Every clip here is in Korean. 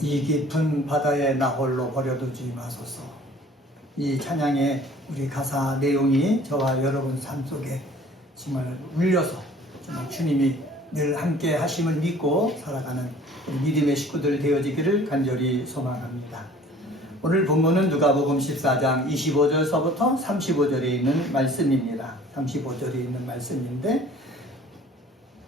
이 깊은 바다에 나 홀로 버려두지 마소서. 이 찬양의 우리 가사 내용이 저와 여러분 삶 속에 정말 울려서 정말 주님이 늘 함께 하심을 믿고 살아가는 믿음의 식구들 되어지기를 간절히 소망합니다. 오늘 본문은 누가복음 14장 25절서부터 35절에 있는 말씀입니다. 35절에 있는 말씀인데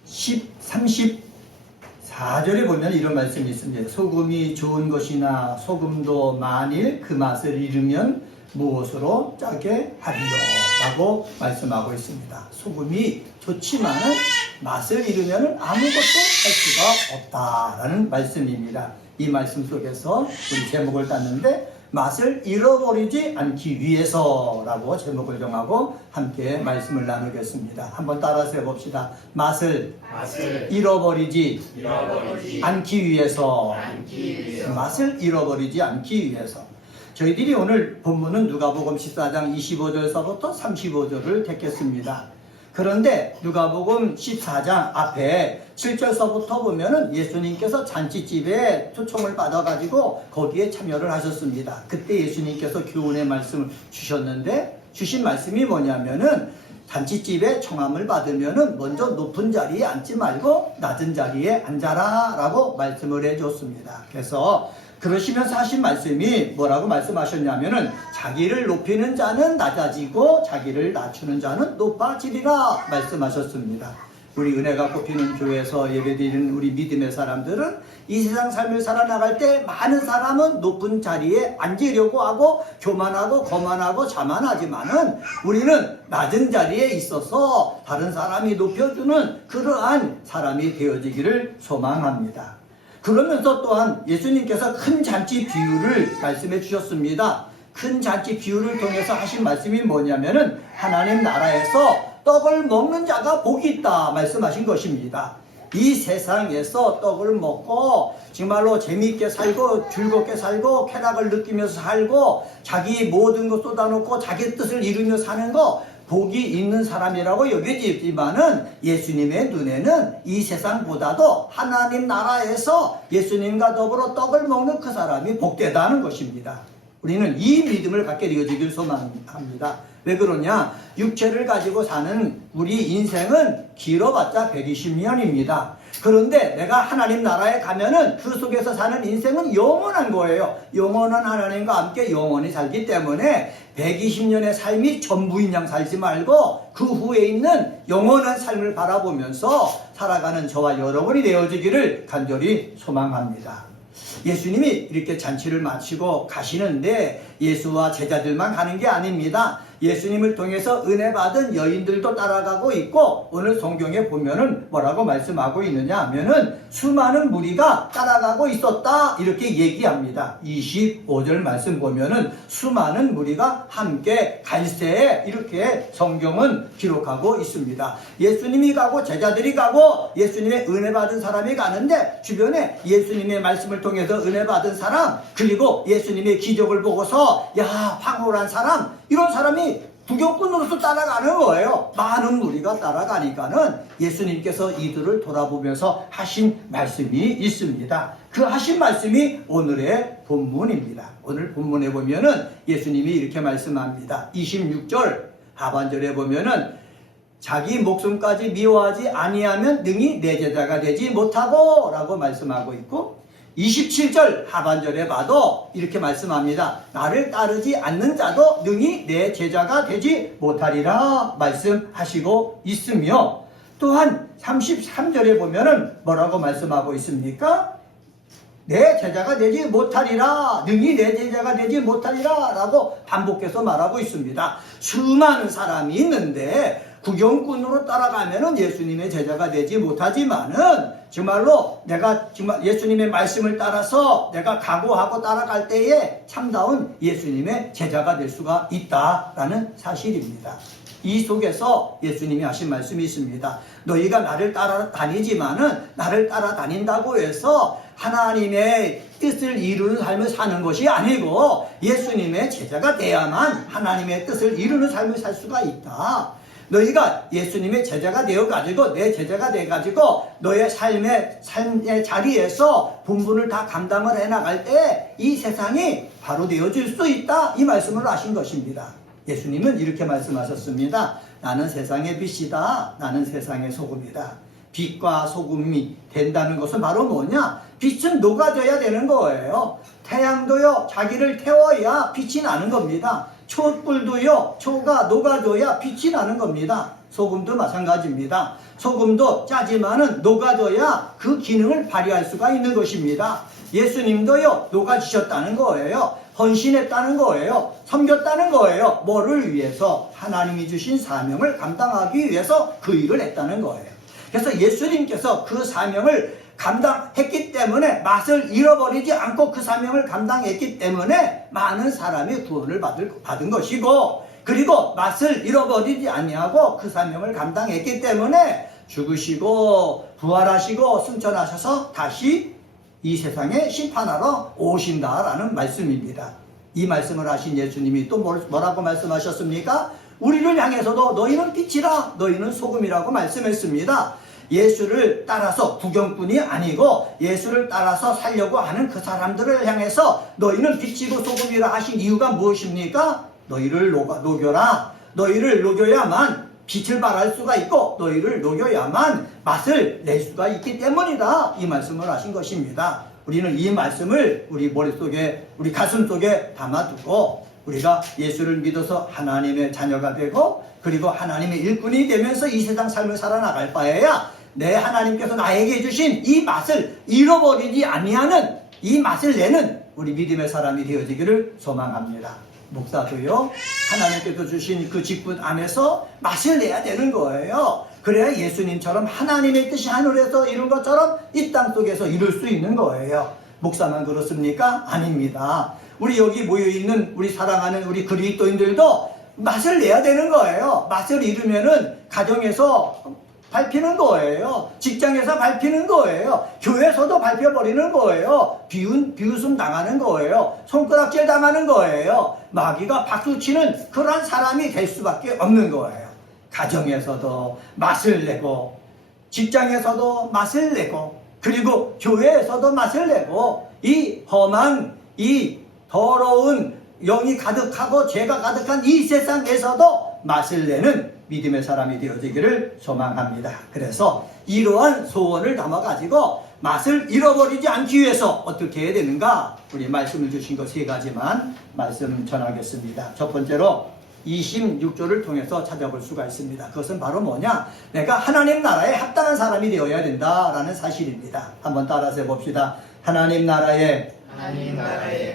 34절에 보면 이런 말씀이 있습니다. 소금이 좋은 것이나 소금도 만일 그 맛을 잃으면 무엇으로 짜게 하리요? 라고 말씀하고 있습니다. 소금이 좋지만은 맛을 잃으면 아무것도 할 수가 없다라는 말씀입니다. 이 말씀 속에서 우리 제목을 땄는데 맛을 잃어버리지 않기 위해서라고 제목을 정하고 함께 말씀을 나누겠습니다. 한번 따라서 해봅시다. 맛을 잃어버리지 않기 위해서. 맛을 잃어버리지 않기 위해서. 저희들이 오늘 본문은 누가복음 14장 25절서부터 35절을 택했습니다. 그런데 누가복음 14장 앞에 7절서부터 보면은 예수님께서 잔치집에 초청을 받아가지고 거기에 참여를 하셨습니다. 그때 예수님께서 교훈의 말씀을 주셨는데 주신 말씀이 뭐냐면은 잔치집에 청함을 받으면은 먼저 높은 자리에 앉지 말고 낮은 자리에 앉아라 라고 말씀을 해줬습니다. 그래서 그러시면서 하신 말씀이 뭐라고 말씀하셨냐면은 자기를 높이는 자는 낮아지고 자기를 낮추는 자는 높아지리라 말씀하셨습니다. 우리 은혜가 꼽히는 교회에서 예배드리는 우리 믿음의 사람들은 이 세상 삶을 살아나갈 때 많은 사람은 높은 자리에 앉으려고 하고 교만하고 거만하고 자만하지만은 우리는 낮은 자리에 있어서 다른 사람이 높여주는 그러한 사람이 되어지기를 소망합니다. 그러면서 또한 예수님께서 큰 잔치 비유를 말씀해 주셨습니다. 큰 잔치 비유를 통해서 하신 말씀이 뭐냐면은 하나님 나라에서 떡을 먹는 자가 복이 있다 말씀하신 것입니다. 이 세상에서 떡을 먹고 정말로 재미있게 살고 즐겁게 살고 쾌락을 느끼면서 살고 자기 모든 것 쏟아놓고 자기 뜻을 이루며 사는 거 복이 있는 사람이라고 여겨지지만은 예수님의 눈에는 이 세상보다도 하나님 나라에서 예수님과 더불어 떡을 먹는 그 사람이 복되다는 것입니다. 우리는 이 믿음을 갖게 되어지길 소망합니다. 왜 그러냐? 육체를 가지고 사는 우리 인생은 길어봤자 120년입니다. 그런데 내가 하나님 나라에 가면은 그 속에서 사는 인생은 영원한 거예요. 영원한 하나님과 함께 영원히 살기 때문에 120년의 삶이 전부인 양 살지 말고 그 후에 있는 영원한 삶을 바라보면서 살아가는 저와 여러분이 되어지기를 간절히 소망합니다. 예수님이 이렇게 잔치를 마치고 가시는데 예수와 제자들만 가는 게 아닙니다. 예수님을 통해서 은혜 받은 여인들도 따라가고 있고 오늘 성경에 보면은 뭐라고 말씀하고 있느냐 하면은 수많은 무리가 따라가고 있었다 이렇게 얘기합니다. 25절 말씀 보면은 수많은 무리가 함께 갈새에 이렇게 성경은 기록하고 있습니다. 예수님이 가고 제자들이 가고 예수님의 은혜 받은 사람이 가는데 주변에 예수님의 말씀을 통해서 은혜 받은 사람 그리고 예수님의 기적을 보고서 야 황홀한 사람 이런 사람이 구경꾼으로서 따라가는 거예요. 많은 무리가 따라가니까는 예수님께서 이들을 돌아보면서 하신 말씀이 있습니다. 그 하신 말씀이 오늘의 본문입니다. 오늘 본문에 보면은 예수님이 이렇게 말씀합니다. 26절 하반절에 보면은 자기 목숨까지 미워하지 아니하면 능히 내 제자가 되지 못하고 라고 말씀하고 있고 27절 하반절에 봐도 이렇게 말씀합니다. 나를 따르지 않는 자도 능히 내 제자가 되지 못하리라 말씀하시고 있으며 또한 33절에 보면은 뭐라고 말씀하고 있습니까? 내 제자가 되지 못하리라 능히 내 제자가 되지 못하리라 라고 반복해서 말하고 있습니다. 수많은 사람이 있는데 구경꾼으로 따라가면은 예수님의 제자가 되지 못하지만은 정말로 내가 정말 예수님의 말씀을 따라서 내가 각오하고 따라갈 때에 참다운 예수님의 제자가 될 수가 있다라는 사실입니다. 이 속에서 예수님이 하신 말씀이 있습니다. 너희가 나를 따라다니지만은 나를 따라다닌다고 해서 하나님의 뜻을 이루는 삶을 사는 것이 아니고 예수님의 제자가 돼야만 하나님의 뜻을 이루는 삶을 살 수가 있다. 너희가 예수님의 제자가 되어가지고 내 제자가 돼가지고 너의 삶의 자리에서 분분을 다 감당을 해나갈 때 이 세상이 바로 되어질 수 있다, 이 말씀을 하신 것입니다. 예수님은 이렇게 말씀하셨습니다. 나는 세상의 빛이다. 나는 세상의 소금이다. 빛과 소금이 된다는 것은 바로 뭐냐? 빛은 녹아져야 되는 거예요. 태양도요, 자기를 태워야 빛이 나는 겁니다. 촛불도요, 초가 녹아줘야 빛이 나는 겁니다. 소금도 마찬가지입니다. 소금도 짜지만은 녹아져야 그 기능을 발휘할 수가 있는 것입니다. 예수님도요, 녹아지셨다는 거예요. 헌신했다는 거예요. 섬겼다는 거예요. 뭐를 위해서? 하나님이 주신 사명을 감당하기 위해서 그 일을 했다는 거예요. 그래서 예수님께서 그 사명을 감당했기 때문에 맛을 잃어버리지 않고 그 사명을 감당했기 때문에 많은 사람이 구원을 받은 것이고, 그리고 맛을 잃어버리지 아니하고 그 사명을 감당했기 때문에 죽으시고 부활하시고 승천하셔서 다시 이 세상에 심판하러 오신다라는 말씀입니다. 이 말씀을 하신 예수님이 또 뭐라고 말씀하셨습니까? 우리를 향해서도 너희는 빛이라, 너희는 소금이라고 말씀했습니다. 예수를 따라서, 구경꾼이 아니고 예수를 따라서 살려고 하는 그 사람들을 향해서 너희는 빛이고 소금이라 하신 이유가 무엇입니까? 너희를 녹여라. 너희를 녹여야만 빛을 발할 수가 있고 너희를 녹여야만 맛을 낼 수가 있기 때문이다, 이 말씀을 하신 것입니다. 우리는 이 말씀을 우리 머릿속에, 우리 가슴속에 담아두고 우리가 예수를 믿어서 하나님의 자녀가 되고 그리고 하나님의 일꾼이 되면서 이 세상 삶을 살아나갈 바에야 내 하나님께서 나에게 주신 이 맛을 잃어버리지 아니하는, 이 맛을 내는 우리 믿음의 사람이 되어지기를 소망합니다. 목사도요, 하나님께서 주신 그 직분 안에서 맛을 내야 되는 거예요. 그래야 예수님처럼 하나님의 뜻이 하늘에서 이룬 것처럼 이 땅 속에서 이룰 수 있는 거예요. 목사만 그렇습니까? 아닙니다. 우리 여기 모여있는 우리 사랑하는 우리 그리스도인들도 맛을 내야 되는 거예요. 맛을 잃으면은 가정에서 밟히는 거예요. 직장에서 밟히는 거예요. 교회에서도 밟혀버리는 거예요. 비웃음 당하는 거예요. 손가락질 당하는 거예요. 마귀가 박수치는 그런 사람이 될 수밖에 없는 거예요. 가정에서도 맛을 내고, 직장에서도 맛을 내고, 그리고 교회에서도 맛을 내고, 이 험한, 이 더러운 영이 가득하고 죄가 가득한 이 세상에서도 맛을 내는 믿음의 사람이 되어지기를 소망합니다. 그래서 이러한 소원을 담아가지고 맛을 잃어버리지 않기 위해서 어떻게 해야 되는가? 우리 말씀을 주신 것 3가지만 말씀 전하겠습니다. 첫 번째로 26조를 통해서 찾아볼 수가 있습니다. 그것은 바로 뭐냐? 내가 하나님 나라에 합당한 사람이 되어야 된다라는 사실입니다. 한번 따라서 해봅시다. 하나님 나라에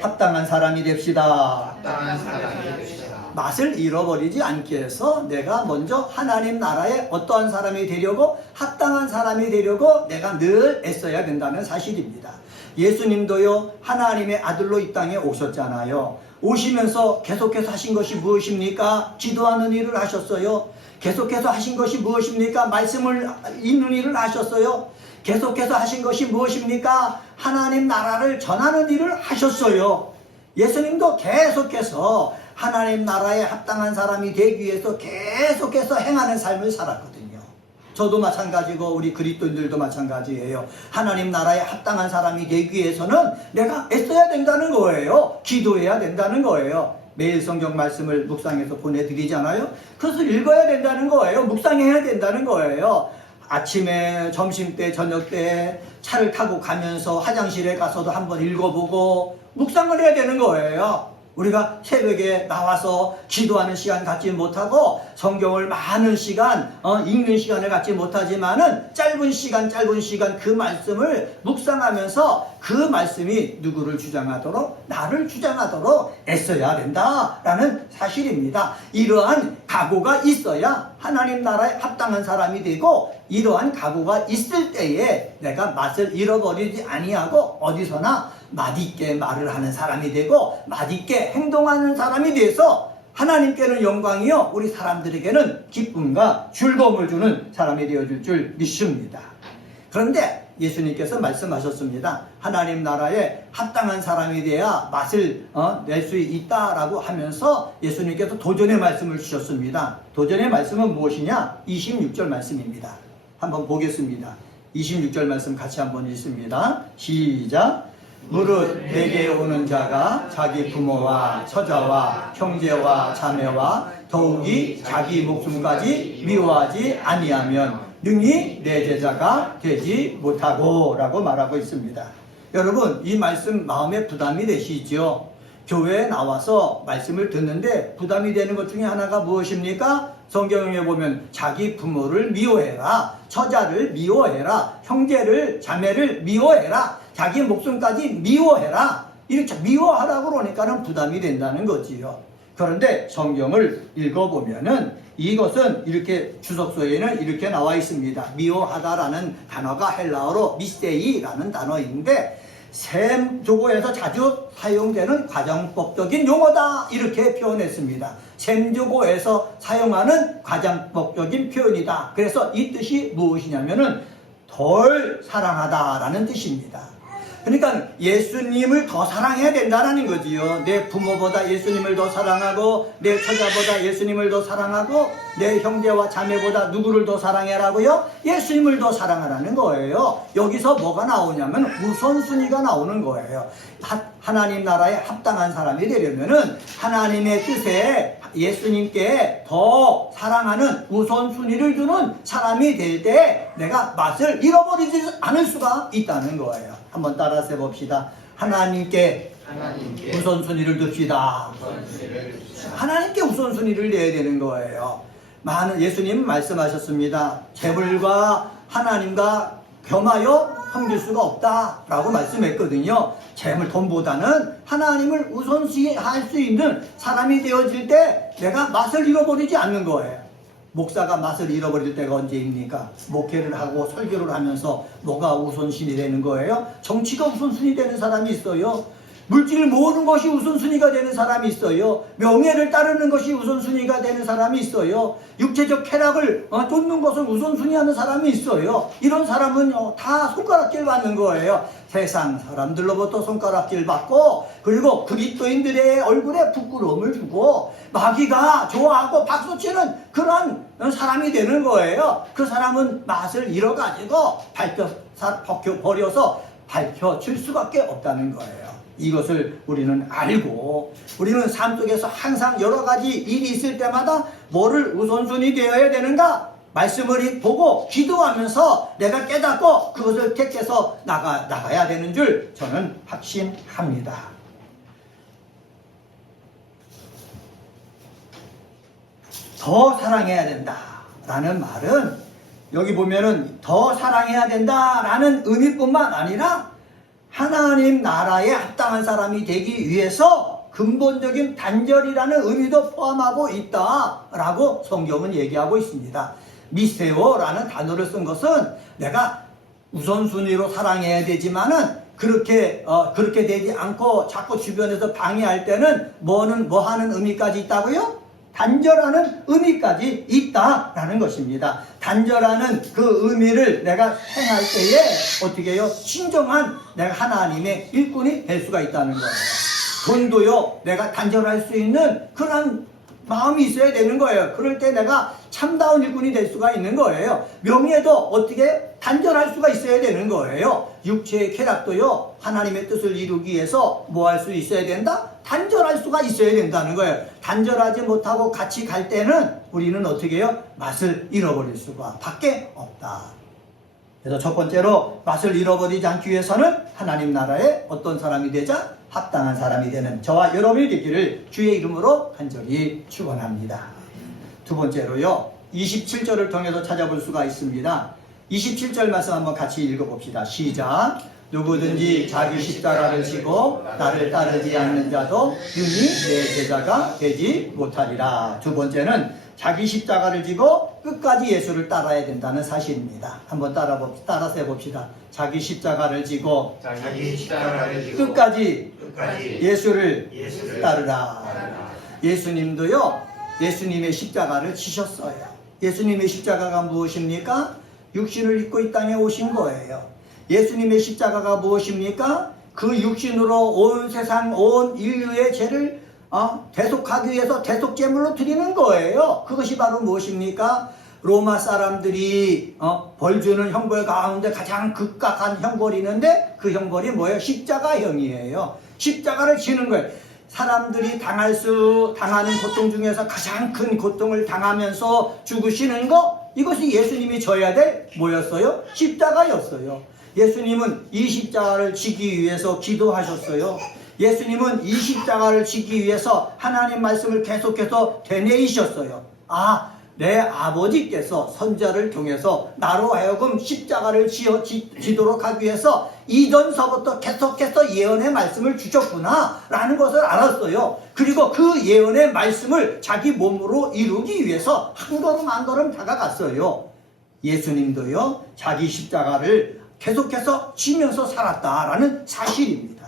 합당한 사람이 됩시다. 합당한 사람이 됩시다. 맛을 잃어버리지 않기 위해서 내가 먼저 하나님 나라에 어떠한 사람이 되려고, 합당한 사람이 되려고 내가 늘 애써야 된다는 사실입니다. 예수님도요, 하나님의 아들로 이 땅에 오셨잖아요. 오시면서 계속해서 하신 것이 무엇입니까? 기도하는 일을 하셨어요. 계속해서 하신 것이 무엇입니까? 말씀을 읽는 일을 하셨어요. 계속해서 하신 것이 무엇입니까? 하나님 나라를 전하는 일을 하셨어요. 예수님도 계속해서 하나님 나라에 합당한 사람이 되기 위해서 계속해서 행하는 삶을 살았거든요. 저도 마찬가지고 우리 그리스도인들도 마찬가지예요. 하나님 나라에 합당한 사람이 되기 위해서는 내가 애써야 된다는 거예요. 기도해야 된다는 거예요. 매일 성경 말씀을 묵상해서 보내드리잖아요. 그것을 읽어야 된다는 거예요. 묵상해야 된다는 거예요. 아침에, 점심때, 저녁때 차를 타고 가면서 화장실에 가서도 한번 읽어보고 묵상을 해야 되는 거예요. 우리가 새벽에 나와서 기도하는 시간 갖지 못하고 성경을 많은 시간 읽는 시간을 갖지 못하지만은 짧은 시간 그 말씀을 묵상하면서 그 말씀이 누구를 주장하도록, 나를 주장하도록 애써야 된다라는 사실입니다. 이러한 각오가 있어야 하나님 나라에 합당한 사람이 되고, 이러한 각오가 있을 때에 내가 맛을 잃어버리지 아니하고 어디서나 맛있게 말을 하는 사람이 되고 맛있게 행동하는 사람이 돼서 하나님께는 영광이요, 우리 사람들에게는 기쁨과 즐거움을 주는 사람이 되어줄 줄 믿습니다. 그런데 예수님께서 말씀하셨습니다. 하나님 나라에 합당한 사람이 돼야 맛을 낼 수 있다라고 하면서 예수님께서 도전의 말씀을 주셨습니다. 도전의 말씀은 무엇이냐? 26절 말씀입니다. 한번 보겠습니다. 26절 말씀 같이 한번 읽습니다. 시작. 무릇 내게 오는 자가 자기 부모와 처자와 형제와 자매와 더욱이 자기 목숨까지 미워하지 아니하면 능히 내 제자가 되지 못하고 라고 말하고 있습니다. 여러분, 이 말씀 마음에 부담이 되시죠? 교회에 나와서 말씀을 듣는데 부담이 되는 것 중에 하나가 무엇입니까? 성경에 보면 자기 부모를 미워해라, 처자를 미워해라, 형제를 자매를 미워해라, 자기 목숨까지 미워해라, 이렇게 미워하라고 그러니까는 부담이 된다는 거지요. 그런데 성경을 읽어보면은 이것은 이렇게 주석서에는 이렇게 나와 있습니다. 미워하다라는 단어가 헬라어로 미스테이라는 단어인데 셈조고에서 자주 사용되는 가정법적인 용어다, 이렇게 표현했습니다. 셈조고에서 사용하는 가정법적인 표현이다. 그래서 이 뜻이 무엇이냐면은 덜 사랑하다라는 뜻입니다. 그러니까 예수님을 더 사랑해야 된다는 거지요. 내 부모보다 예수님을 더 사랑하고, 내 처자보다 예수님을 더 사랑하고, 내 형제와 자매보다 누구를 더 사랑해라고요? 예수님을 더 사랑하라는 거예요. 여기서 뭐가 나오냐면 우선순위가 나오는 거예요. 하나님 나라에 합당한 사람이 되려면은 하나님의 뜻에 예수님께 더 사랑하는 우선순위를 두는 사람이 될 때 내가 맛을 잃어버리지 않을 수가 있다는 거예요. 한번 따라서 해봅시다. 하나님께 우선순위를 둡시다. 하나님께 우선순위를 내야 되는 거예요. 예수님 말씀하셨습니다. 재물과 하나님과 겸하여 섬길 수가 없다라고 말씀했거든요. 재물, 돈보다는 하나님을 우선시할 수 있는 사람이 되어질 때 내가 맛을 잃어버리지 않는 거예요. 목사가 맛을 잃어버릴 때가 언제입니까? 목회를 하고 설교를 하면서 뭐가 우선순위 되는 거예요? 정치가 우선순위 되는 사람이 있어요. 물질을 모으는 것이 우선순위가 되는 사람이 있어요. 명예를 따르는 것이 우선순위가 되는 사람이 있어요. 육체적 쾌락을 쫓는 것을 우선순위하는 사람이 있어요. 이런 사람은 다 손가락질 받는 거예요. 세상 사람들로부터 손가락질 받고, 그리고 그리스도인들의 얼굴에 부끄러움을 주고 마귀가 좋아하고 박수치는 그런 사람이 되는 거예요. 그 사람은 맛을 잃어가지고 버려서 밝혀질 수밖에 없다는 거예요. 이것을 우리는 알고, 우리는 삶 속에서 항상 여러 가지 일이 있을 때마다 뭐를 우선순위 되어야 되는가? 말씀을 보고 기도하면서 내가 깨닫고 그것을 택해서 나가야 되는 줄 저는 확신합니다. 더 사랑해야 된다라는 말은 여기 보면은 더 사랑해야 된다라는 의미뿐만 아니라 하나님 나라에 합당한 사람이 되기 위해서 근본적인 단절이라는 의미도 포함하고 있다라고 성경은 얘기하고 있습니다. 미세오라는 단어를 쓴 것은 내가 우선순위로 사랑해야 되지만은 그렇게 되지 않고 자꾸 주변에서 방해할 때는 뭐 하는 의미까지 있다고요? 단절하는 의미까지 있다라는 것입니다. 단절하는 그 의미를 내가 행할 때에 어떻게 해요? 진정한 내가 하나님의 일꾼이 될 수가 있다는 거예요. 돈도요, 내가 단절할 수 있는 그런 마음이 있어야 되는 거예요. 그럴 때 내가 참다운 일꾼이 될 수가 있는 거예요. 명예도 어떻게 단절할 수가 있어야 되는 거예요. 육체의 쾌락도요, 하나님의 뜻을 이루기 위해서 뭐 할 수 있어야 된다? 단절할 수가 있어야 된다는 거예요. 단절하지 못하고 같이 갈 때는 우리는 어떻게 해요? 맛을 잃어버릴 수가 밖에 없다. 그래서 첫 번째로 맛을 잃어버리지 않기 위해서는 하나님 나라에 어떤 사람이 되자? 합당한 사람이 되는 저와 여러분이 되기를 주의 이름으로 간절히 축원합니다. 두 번째로요, 27절을 통해서 찾아볼 수가 있습니다. 27절 말씀 한번 같이 읽어봅시다. 시작. 누구든지 자기 십자가를 지고 나를 따르지 않는 자도 능히 내 제자가 되지 못하리라. 두 번째는 자기 십자가를 지고 끝까지 예수를 따라야 된다는 사실입니다. 한번 따라서 해봅시다. 자기 십자가를 지고 끝까지 예수를 따르라. 예수님도요, 예수님의 십자가를 지셨어요. 예수님의 십자가가 무엇입니까? 육신을 입고 이 땅에 오신 거예요. 예수님의 십자가가 무엇입니까? 그 육신으로 온 세상, 온 인류의 죄를 대속하기 위해서 대속제물로 드리는 거예요. 그것이 바로 무엇입니까? 로마 사람들이 벌 주는 형벌 가운데 가장 극악한 형벌이 있는데 그 형벌이 뭐예요? 십자가형이에요. 십자가를 지는 거예요. 사람들이 당하는 고통 중에서 가장 큰 고통을 당하면서 죽으시는 거, 이것이 예수님이 져야 될 뭐였어요? 십자가였어요. 예수님은 이 십자가를 지기 위해서 기도하셨어요. 예수님은 이 십자가를 지기 위해서 하나님 말씀을 계속해서 되뇌이셨어요. 내 아버지께서 선자를 통해서 나로 하여금 십자가를 지도록 하기 위해서 이전서부터 계속해서 예언의 말씀을 주셨구나 라는 것을 알았어요. 그리고 그 예언의 말씀을 자기 몸으로 이루기 위해서 한 걸음 한 걸음 다가갔어요. 예수님도요, 자기 십자가를 계속해서 지면서 살았다라는 사실입니다.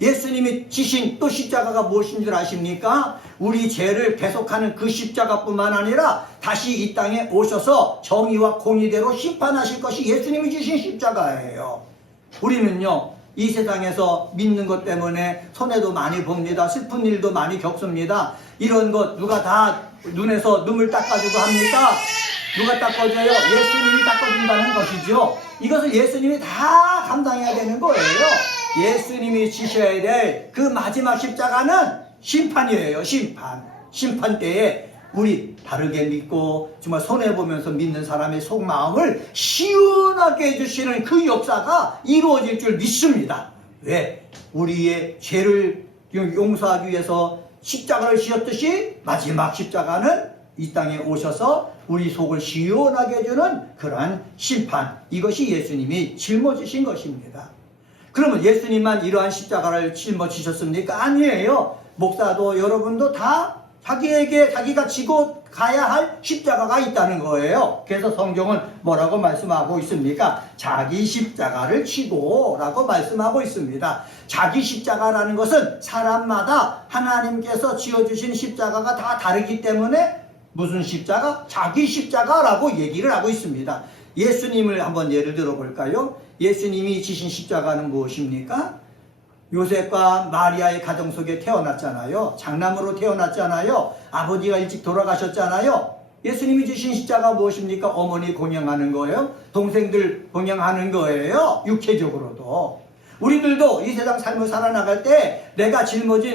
예수님이 지신 또 십자가가 무엇인 줄 아십니까? 우리 죄를 대속하는 그 십자가뿐만 아니라 다시 이 땅에 오셔서 정의와 공의대로 심판하실 것이 예수님이 지신 십자가예요. 우리는요, 이 세상에서 믿는 것 때문에 손해도 많이 봅니다. 슬픈 일도 많이 겪습니다. 이런 것 누가 다 눈에서 눈물 닦아주고 합니까? 누가 닦아줘요? 예수님이 닦아준다는 것이죠. 이것을 예수님이 다 감당해야 되는 거예요. 예수님이 지셔야 될 그 마지막 십자가는 심판이에요. 심판 때에 우리 바르게 믿고 정말 손해보면서 믿는 사람의 속마음을 시원하게 해주시는 그 역사가 이루어질 줄 믿습니다. 왜? 우리의 죄를 용서하기 위해서 십자가를 지었듯이 마지막 십자가는 이 땅에 오셔서 우리 속을 시원하게 해주는 그러한 심판, 이것이 예수님이 짊어지신 것입니다. 그러면 예수님만 이러한 십자가를 짊어지셨습니까? 아니에요. 목사도 여러분도 다 자기가 지고 가야 할 십자가가 있다는 거예요. 그래서 성경은 뭐라고 말씀하고 있습니까? 자기 십자가를 지고 라고 말씀하고 있습니다. 자기 십자가라는 것은 사람마다 하나님께서 지어주신 십자가가 다 다르기 때문에 무슨 십자가? 자기 십자가라고 얘기를 하고 있습니다. 예수님을 한번 예를 들어 볼까요? 예수님이 지신 십자가는 무엇입니까? 요셉과 마리아의 가정 속에 태어났잖아요. 장남으로 태어났잖아요. 아버지가 일찍 돌아가셨잖아요. 예수님이 지신 십자가 무엇입니까? 어머니 공양하는 거예요. 동생들 공양하는 거예요. 육체적으로도. 우리들도 이 세상 삶을 살아나갈 때 내가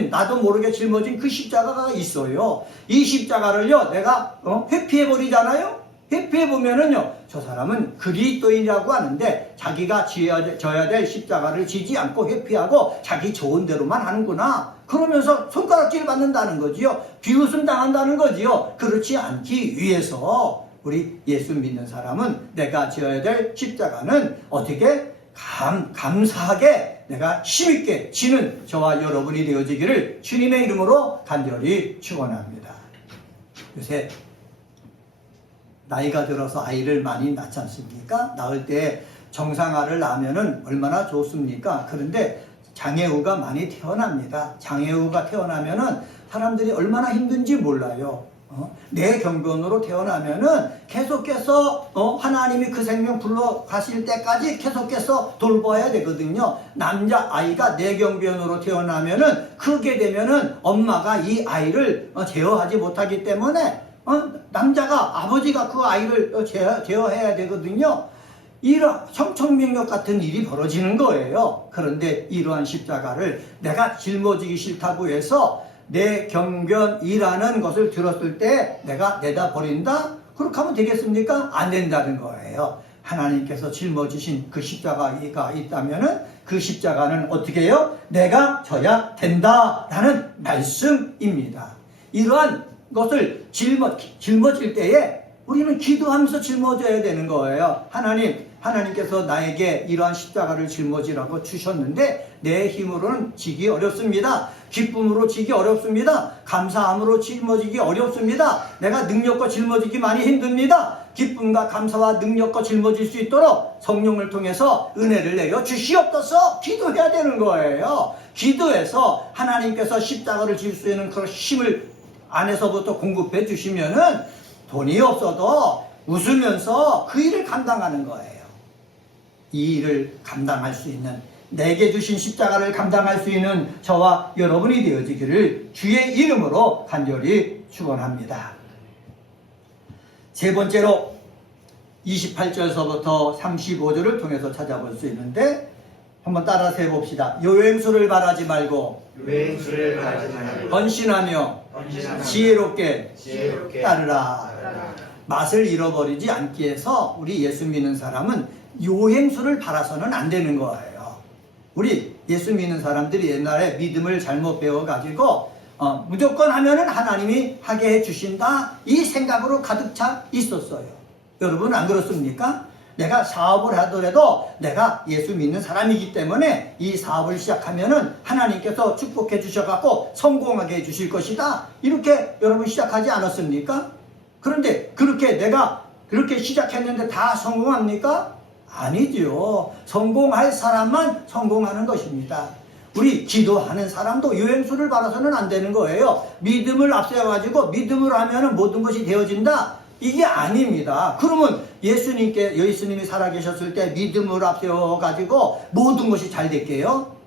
나도 모르게 짊어진 그 십자가가 있어요. 이 십자가를요, 내가 회피해버리잖아요. 회피해보면은요, 저 사람은 그리스도인이라고 하는데 자기가 져야 될 십자가를 지지 않고 회피하고 자기 좋은 대로만 하는구나. 그러면서 손가락질 받는다는 거지요. 비웃음 당한다는 거지요. 그렇지 않기 위해서 우리 예수 믿는 사람은 내가 지어야 될 십자가는 어떻게 감사하게 내가 힘있게 지는 저와 여러분이 되어지기를 주님의 이름으로 간절히 축원합니다. 요새 나이가 들어서 아이를 많이 낳지 않습니까? 낳을 때 정상아를 낳으면 얼마나 좋습니까? 그런데 장애우가 많이 태어납니다. 장애우가 태어나면은 사람들이 얼마나 힘든지 몰라요. 내 경변으로 태어나면은 계속해서 하나님이 그 생명 불러 가실 때까지 계속해서 돌봐야 되거든요. 남자 아이가 내 경변으로 태어나면은 크게 되면은 엄마가 이 아이를 제어하지 못하기 때문에 남자가 아버지가 그 아이를 제어해야 되거든요. 이런 청천벽력 같은 일이 벌어지는 거예요. 그런데 이러한 십자가를 내가 짊어지기 싫다고 해서 내 경변이라는 것을 들었을 때 내가 내다 버린다? 그렇게 하면 되겠습니까? 안 된다는 거예요. 하나님께서 짊어지신 그 십자가가 있다면은 그 십자가는 어떻게 해요? 내가 져야 된다라는 말씀입니다. 이러한 것을 짊어질 때에 우리는 기도하면서 짊어져야 되는 거예요. 하나님께서 나에게 이러한 십자가를 짊어지라고 주셨는데 내 힘으로는 지기 어렵습니다. 기쁨으로 지기 어렵습니다. 감사함으로 짊어지기 어렵습니다. 내가 능력과 짊어지기 많이 힘듭니다. 기쁨과 감사와 능력과 짊어질 수 있도록 성령을 통해서 은혜를 내려 주시옵소서 기도해야 되는 거예요. 기도해서 하나님께서 십자가를 질 수 있는 그런 힘을 안에서부터 공급해 주시면은 돈이 없어도 웃으면서 그 일을 감당하는 거예요. 이 일을 감당할 수 있는, 내게 주신 십자가를 감당할 수 있는 저와 여러분이 되어지기를 주의 이름으로 간절히 축원합니다. 세 번째로 28절서부터 35절을 통해서 찾아볼 수 있는데, 한번 따라서 해봅시다. 요행수를 바라지 말고 헌신하며 지혜롭게 따르라. 맛을 잃어버리지 않기 위해서 우리 예수 믿는 사람은 요행수를 바라서는 안 되는 거예요. 우리 예수 믿는 사람들이 옛날에 믿음을 잘못 배워가지고 무조건 하면은 하나님이 하게 해주신다, 이 생각으로 가득 차 있었어요. 여러분 안 그렇습니까? 내가 사업을 하더라도 내가 예수 믿는 사람이기 때문에 이 사업을 시작하면은 하나님께서 축복해 주셔갖고 성공하게 해 주실 것이다, 이렇게 여러분 시작하지 않았습니까? 그런데 내가 그렇게 시작했는데 다 성공합니까? 아니죠. 성공할 사람만 성공하는 것입니다. 우리 기도하는 사람도 요행수를 바라서는 안 되는 거예요. 믿음을 앞세워가지고 믿음으로 하면 모든 것이 되어진다, 이게 아닙니다. 그러면 예수님이 살아계셨을 때 믿음으로 앞세워가지고 모든 것이 잘 됐게요?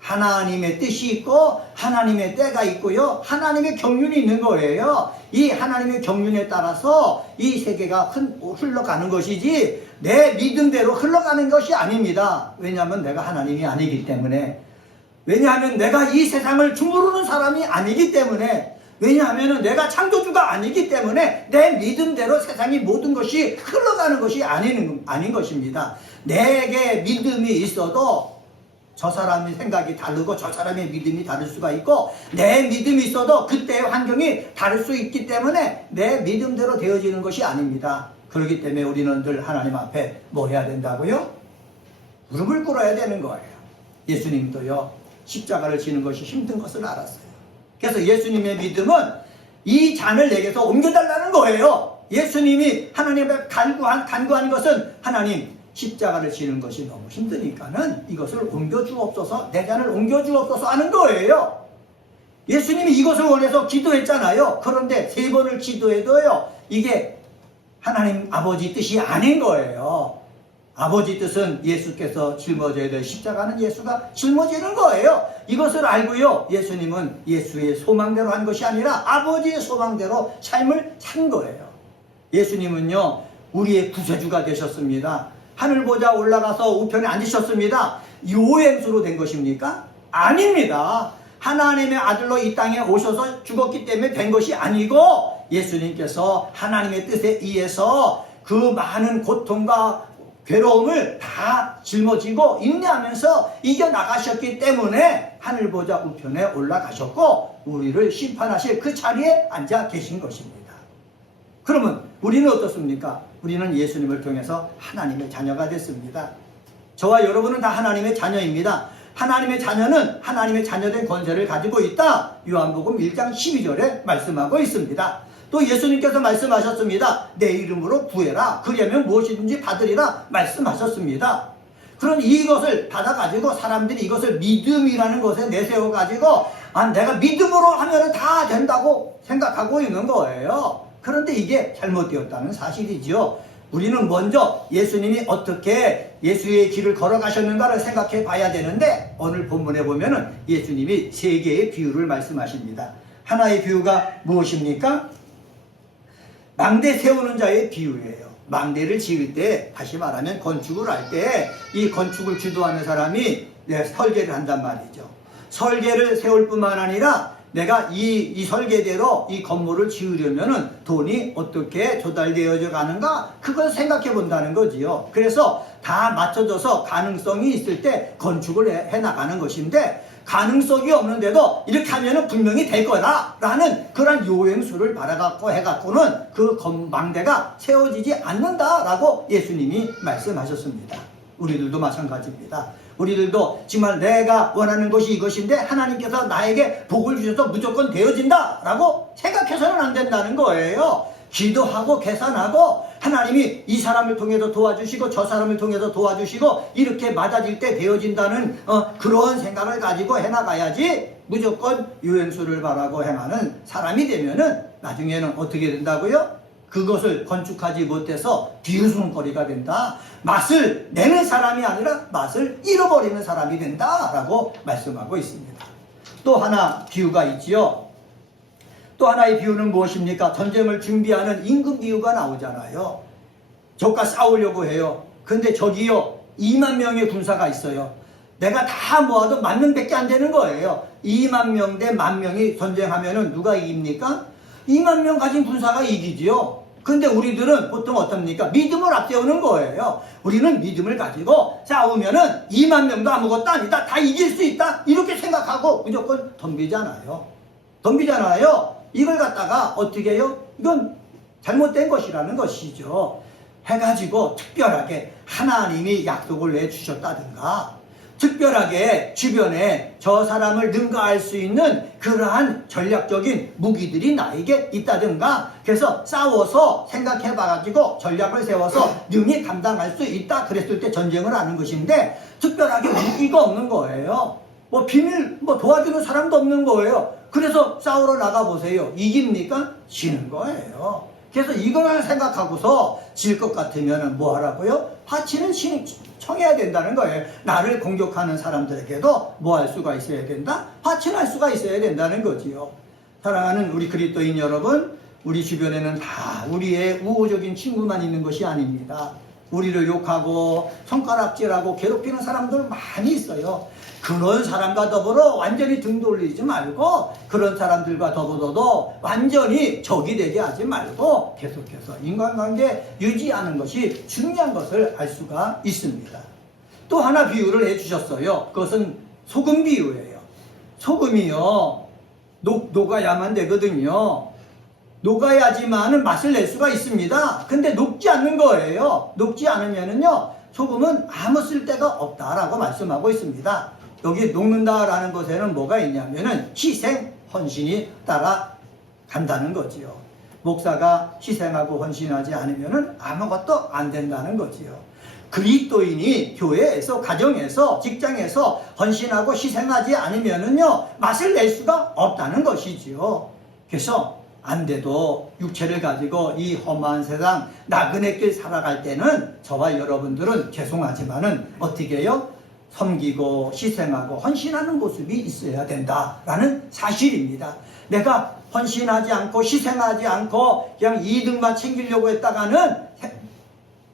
하나님의 뜻이 있고 하나님의 때가 있고요, 하나님의 경륜이 있는 거예요. 이 하나님의 경륜에 따라서 이 세계가 흘러가는 것이지 내 믿음대로 흘러가는 것이 아닙니다. 왜냐하면 내가 하나님이 아니기 때문에, 왜냐하면 내가 이 세상을 주무르는 사람이 아니기 때문에, 왜냐하면 내가 창조주가 아니기 때문에 내 믿음대로 세상이 모든 것이 흘러가는 것이 아닌 것입니다. 내게 믿음이 있어도 저 사람의 생각이 다르고 저 사람의 믿음이 다를 수가 있고, 내 믿음이 있어도 그때의 환경이 다를 수 있기 때문에 내 믿음대로 되어지는 것이 아닙니다. 그렇기 때문에 우리는 늘 하나님 앞에 뭐 해야 된다고요? 무릎을 꿇어야 되는 거예요. 예수님도요, 십자가를 지는 것이 힘든 것을 알았어요. 그래서 예수님의 믿음은 이 잔을 내게서 옮겨달라는 거예요. 예수님이 하나님 앞에 간구한 것은, 하나님 십자가를 지는 것이 너무 힘드니까는 이것을 옮겨주옵소서, 내 잔을 옮겨주옵소서 하는 거예요. 예수님이 이것을 원해서 기도했잖아요. 그런데 3번을 기도해도요, 이게 하나님 아버지 뜻이 아닌 거예요. 아버지 뜻은 예수께서 짊어져야 될 십자가는 예수가 짊어지는 거예요. 이것을 알고요, 예수님은 예수의 소망대로 한 것이 아니라 아버지의 소망대로 삶을 산 거예요. 예수님은요, 우리의 구세주가 되셨습니다. 하늘보좌 올라가서 우편에 앉으셨습니다. 요행수로 된 것입니까? 아닙니다. 하나님의 아들로 이 땅에 오셔서 죽었기 때문에 된 것이 아니고, 예수님께서 하나님의 뜻에 의해서 그 많은 고통과 괴로움을 다 짊어지고 인내하면서 이겨나가셨기 때문에 하늘보좌 우편에 올라가셨고 우리를 심판하실 그 자리에 앉아 계신 것입니다. 그러면 우리는 어떻습니까? 우리는 예수님을 통해서 하나님의 자녀가 됐습니다. 저와 여러분은 다 하나님의 자녀입니다. 하나님의 자녀는 하나님의 자녀된 권세를 가지고 있다, 요한복음 1장 12절에 말씀하고 있습니다. 또 예수님께서 말씀하셨습니다. 내 이름으로 구해라, 그리하면 무엇이든지 받으리라 말씀하셨습니다. 그런 이것을 받아가지고 사람들이 이것을 믿음이라는 것에 내세워가지고 내가 믿음으로 하면 다 된다고 생각하고 있는 거예요. 그런데 이게 잘못되었다는 사실이지요. 우리는 먼저 예수님이 어떻게 예수의 길을 걸어가셨는가를 생각해 봐야 되는데, 오늘 본문에 보면은 예수님이 3개의 비유를 말씀하십니다. 하나의 비유가 무엇입니까? 망대 세우는 자의 비유예요. 망대를 지을 때, 다시 말하면 건축을 할 때 이 건축을 주도하는 사람이 설계를 한단 말이죠. 설계를 세울 뿐만 아니라 내가 이 설계대로 이 건물을 지으려면 돈이 어떻게 조달되어져 가는가, 그걸 생각해 본다는 거지요. 그래서 다 맞춰져서 가능성이 있을 때 건축을 해 나가는 것인데, 가능성이 없는데도 이렇게 하면 분명히 될 거라는 그런 요행수를 받아갖고 해갖고는 그 망대가 세워지지 않는다라고 예수님이 말씀하셨습니다. 우리들도 마찬가지입니다. 우리들도 정말 내가 원하는 것이 이것인데 하나님께서 나에게 복을 주셔서 무조건 되어진다라고 생각해서는 안 된다는 거예요. 기도하고 계산하고 하나님이 이 사람을 통해서 도와주시고 저 사람을 통해서 도와주시고 이렇게 맞아질 때 되어진다는 그런 생각을 가지고 해나가야지, 무조건 유행수를 바라고 행하는 사람이 되면은 나중에는 어떻게 된다고요? 그것을 건축하지 못해서 비웃음거리가 된다. 맛을 내는 사람이 아니라 맛을 잃어버리는 사람이 된다라고 말씀하고 있습니다. 또 하나 비유가 있지요. 또 하나의 비유는 무엇입니까? 전쟁을 준비하는 임금 비유가 나오잖아요. 적과 싸우려고 해요. 근데 저기요 2만 명의 군사가 있어요. 내가 다 모아도 10,000명밖에 안 되는 거예요. 2만 명 대 10,000명이 전쟁하면은 누가 이깁니까? 2만 명 가진 군사가 이기지요. 근데 우리들은 보통 어떻습니까? 믿음을 앞세우는 거예요. 우리는 믿음을 가지고 싸우면은 2만 명도 아무것도 아니다. 다 이길 수 있다. 이렇게 생각하고 무조건 덤비잖아요. 이걸 갖다가 어떻게 해요? 이건 잘못된 것이라는 것이죠. 해가지고 특별하게 하나님이 약속을 내주셨다든가 특별하게 주변에 저 사람을 능가할 수 있는 그러한 전략적인 무기들이 나에게 있다든가 그래서 싸워서 생각해봐가지고 전략을 세워서 능히 감당할 수 있다 그랬을 때 전쟁을 하는 것인데 특별하게 무기가 없는 거예요. 도와주는 사람도 없는 거예요. 그래서 싸우러 나가보세요. 이깁니까? 지는 거예요. 그래서 이걸 생각하고서 질 것 같으면 뭐 하라고요? 화치는 청해야 된다는 거예요. 나를 공격하는 사람들에게도 뭐 할 수가 있어야 된다? 화친할 수가 있어야 된다는 거지요. 사랑하는 우리 그리스도인 여러분, 우리 주변에는 다 우리의 우호적인 친구만 있는 것이 아닙니다. 우리를 욕하고 손가락질하고 괴롭히는 사람들 많이 있어요. 그런 사람과 더불어 완전히 등 돌리지 말고 그런 사람들과 더불어도 완전히 적이 되게 하지 말고 계속해서 인간관계 유지하는 것이 중요한 것을 알 수가 있습니다. 또 하나 비유를 해주셨어요. 그것은 소금 비유예요. 소금이요 녹아야만 되거든요. 녹아야지만은 맛을 낼 수가 있습니다. 근데 녹지 않는 거예요. 녹지 않으면은요 소금은 아무 쓸데가 없다라고 말씀하고 있습니다. 여기 녹는다라는 것에는 뭐가 있냐면은 희생, 헌신이 따라간다는 거지요. 목사가 희생하고 헌신하지 않으면은 아무것도 안 된다는 거지요. 그리스도인이 교회에서, 가정에서, 직장에서 헌신하고 희생하지 않으면은요 맛을 낼 수가 없다는 것이지요. 그래서 안 돼도 육체를 가지고 이 험한 세상 나그네 길 살아갈 때는 저와 여러분들은 죄송하지만은 어떻게 해요? 섬기고 희생하고 헌신하는 모습이 있어야 된다라는 사실입니다. 내가 헌신하지 않고 희생하지 않고 그냥 이득만 챙기려고 했다가는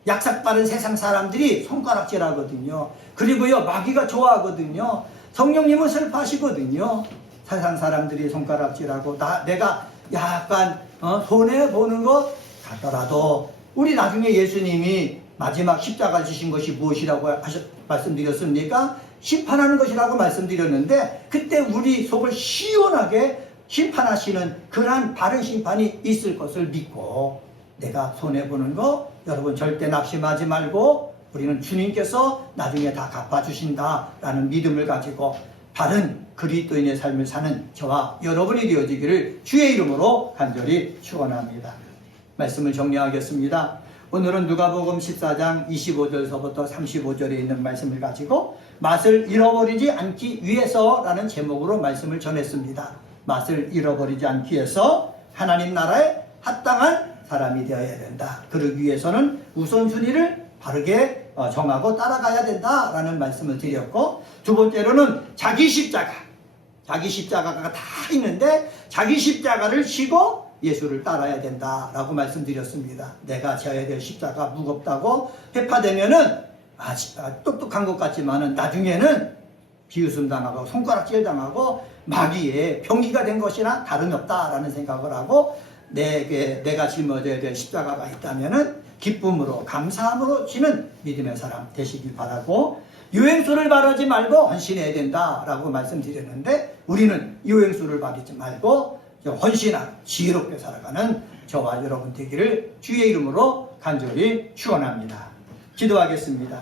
약삭빠른 세상 사람들이 손가락질하거든요. 그리고요 마귀가 좋아하거든요. 성령님은 슬퍼하시거든요. 세상 사람들이 손가락질하고 내가 약간 손해보는 것 같더라도 우리 나중에 예수님이 마지막 십자가 지신 것이 무엇이라고 말씀드렸습니까? 심판하는 것이라고 말씀드렸는데 그때 우리 속을 시원하게 심판하시는 그러한 바른 심판이 있을 것을 믿고 내가 손해보는 거 여러분 절대 낙심하지 말고 우리는 주님께서 나중에 다 갚아주신다라는 믿음을 가지고 바른 그리스도인의 삶을 사는 저와 여러분이 되어지기를 주의 이름으로 간절히 축원합니다. 말씀을 정리하겠습니다. 오늘은 누가복음 14장 25절서부터 35절에 있는 말씀을 가지고 맛을 잃어버리지 않기 위해서라는 제목으로 말씀을 전했습니다. 맛을 잃어버리지 않기 위해서 하나님 나라에 합당한 사람이 되어야 된다. 그러기 위해서는 우선순위를 바르게 정하고 따라가야 된다라는 말씀을 드렸고 두 번째로는 자기 십자가가 다 있는데 자기 십자가를 지고 예수를 따라야 된다라고 말씀드렸습니다. 내가 져야 될 십자가 무겁다고 회파되면은 똑똑한 것 같지만은 나중에는 비웃음 당하고 손가락질 당하고 마귀의 병기가 된 것이나 다름이 없다라는 생각을 하고 내가 짊어져야 될 십자가가 있다면은 기쁨으로 감사함으로 지는 믿음의 사람 되시길 바라고 유행수를 바라지 말고 헌신해야 된다라고 말씀드렸는데 우리는 유행수를 바라지 말고 헌신하고 지혜롭게 살아가는 저와 여러분 되기를 주의 이름으로 간절히 축원합니다. 기도하겠습니다.